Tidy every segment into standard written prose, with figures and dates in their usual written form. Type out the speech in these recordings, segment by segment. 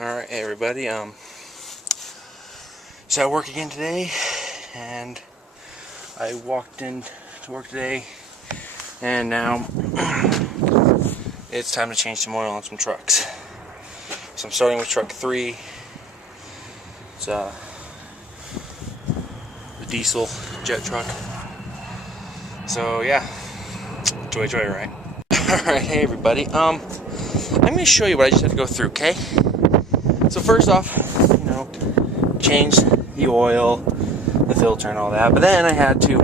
Alright, hey everybody, so I work again today, and I walked in to work today, and now it's time to change some oil on some trucks. So I'm starting with truck 3. It's the diesel jet truck. So yeah, joy, right? Alright, hey everybody, I'm going to show you what I just had to go through, okay? So first off, change the oil, the filter and all that, but then I had to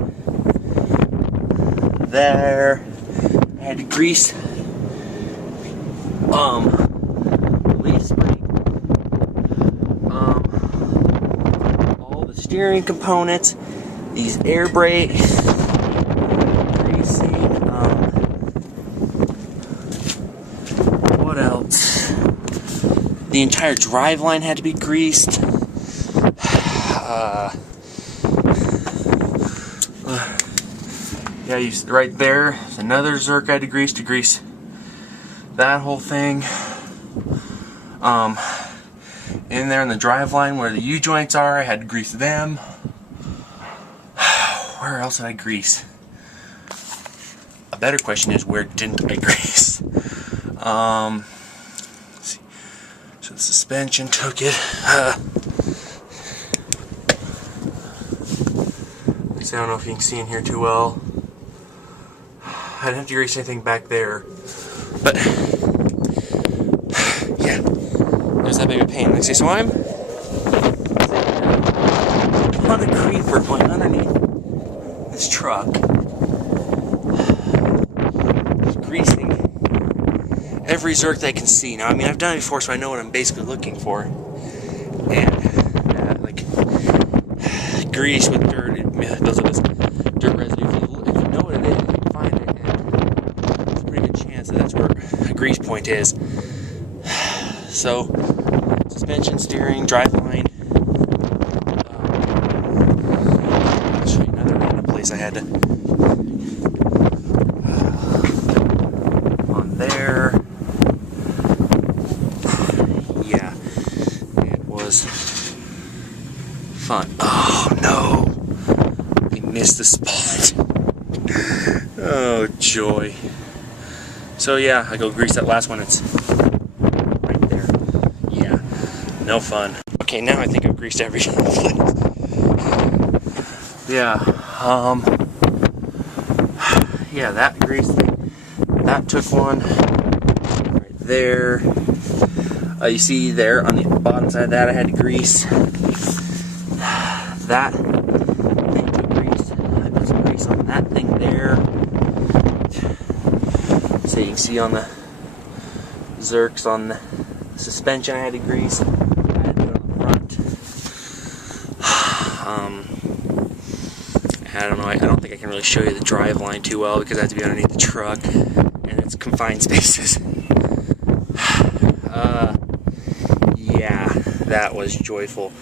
grease leaf spring, all the steering components, these air brakes, greasing, what else? The entire drive line had to be greased. Yeah, right there, another Zerk I had to grease that whole thing. In there in the drive line where the U-joints are, I had to grease them. Where else did I grease? A better question is, where didn't I grease? Let's see. So the suspension took it. I don't know if you can see in here too well. I didn't have to grease anything back there, but yeah, there's that big of a pain. Let's see, so I'm on the creeper going underneath this truck, just greasing every Zerk that I can see. Now, I mean, I've done it before, so I know what I'm basically looking for, and like grease with dirt, it builds up this dirt residue. If you know what it is, you can find it, and there's a pretty good chance that that's where a grease point is. So, suspension, steering, drive line. I'll show you another random place I had to. On there. Yeah, it was fun. Oh no! I missed the spot. Oh joy. So yeah, I go grease that last one. It's right there. Yeah, no fun. Okay, now I think I've greased every place. Yeah, yeah, that grease thing, that took one right there. You see there on the bottom side of that I had to grease. That thing took grease. I put some grease on that thing there. So you can see on the Zerks on the suspension I had to grease. I had to do it on the front. I don't know, I don't think I can really show you the drive line too well because I have to be underneath the truck and it's confined spaces. Yeah, that was joyful.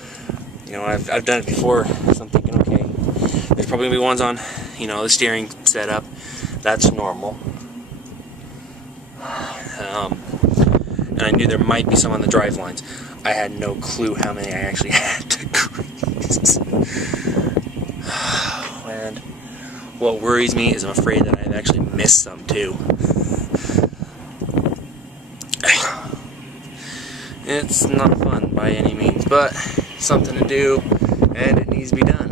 I've done it before, so I'm thinking, okay, there's probably going to be ones on, the steering setup. That's normal. And I knew there might be some on the drive lines. I had no clue how many I actually had to grease. And what worries me is I'm afraid that I've actually missed some too. It's not fun by any means, but something to do, and it needs to be done.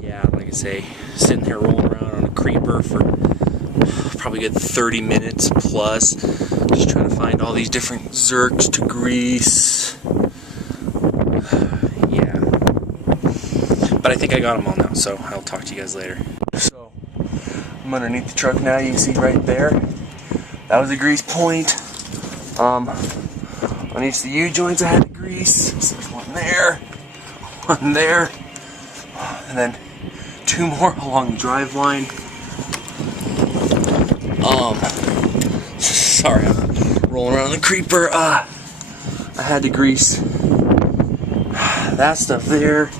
Yeah, like I say, sitting there rolling around on a creeper for probably a good 30 minutes plus, just trying to find all these different Zerks to grease. Yeah, but I think I got them all now, so I'll talk to you guys later. So I'm underneath the truck now. You can see right there. That was a grease point. On each of the U-joints I had to grease. So there's one there, and then 2 more along the drive line. Sorry, I'm rolling around the creeper. I had to grease that stuff there. It's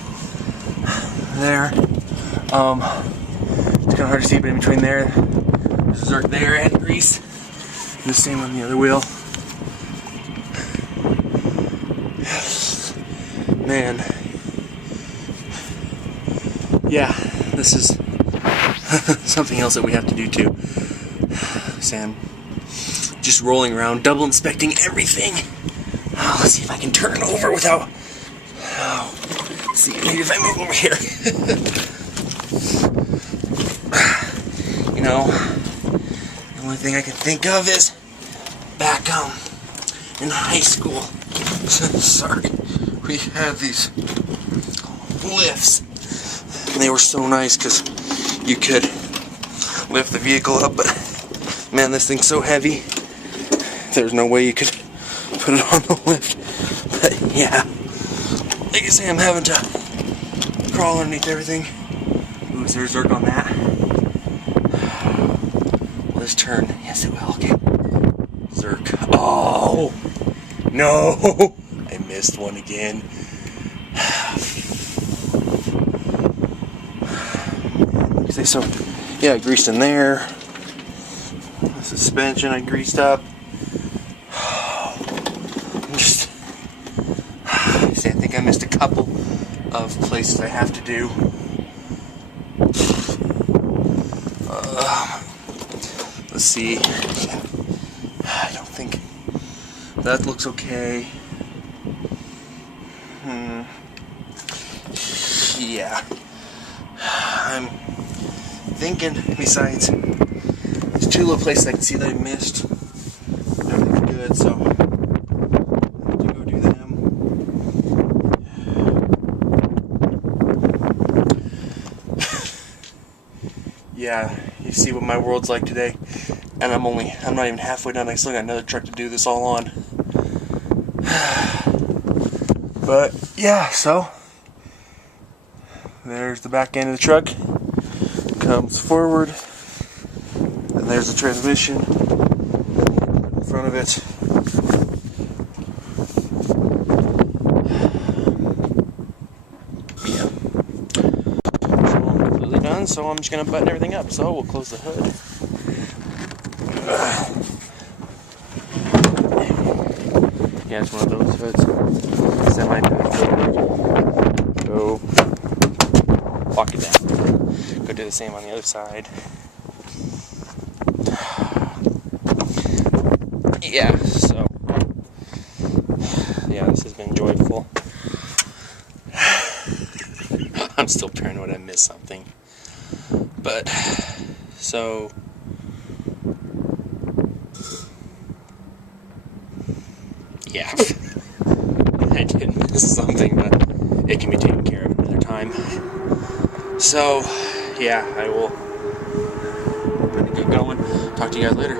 kind of hard to see, but in between there, there's a Zerk there, I had to grease. The same on the other wheel. Man. Yeah, this is something else that we have to do too. Sam, just rolling around, double inspecting everything. Oh, let's see if I can turn over without... Oh, let's see, maybe if I move over here. You know, the only thing I can think of is back in high school. Sorry, we had these lifts. And they were so nice because you could lift the vehicle up, but man, this thing's so heavy. There's no way you could put it on the lift. But yeah, like I say, I'm having to crawl underneath everything. Ooh, is there a zerk on that? Will this turn? Yes, it will. Okay. Zerk. Oh! No! I missed one again. So, yeah, I greased in there. The suspension I greased up. See, I think I missed a couple of places I have to do. Let's see. I don't think that looks okay. Yeah. I'm thinking, besides, there's two little places I can see that I missed. Everything's good, so I have to go do them. Yeah, you see what my world's like today, and I'm not even halfway done. I still got another truck to do this all on. But yeah, so there's the back end of the truck. Comes forward, and there's the transmission in front of it. Yeah. So I'm completely done, so I'm just going to button everything up. So we'll close the hood. Yeah, it's one of those hoods. Semi-packed. Go. Walk it down. Go do the same on the other side. Yeah, so yeah, this has been joyful. I'm still paranoid I missed something. But so yeah. I did miss something, but it can be taken care of another time. So, yeah, I will get going. Talk to you guys later.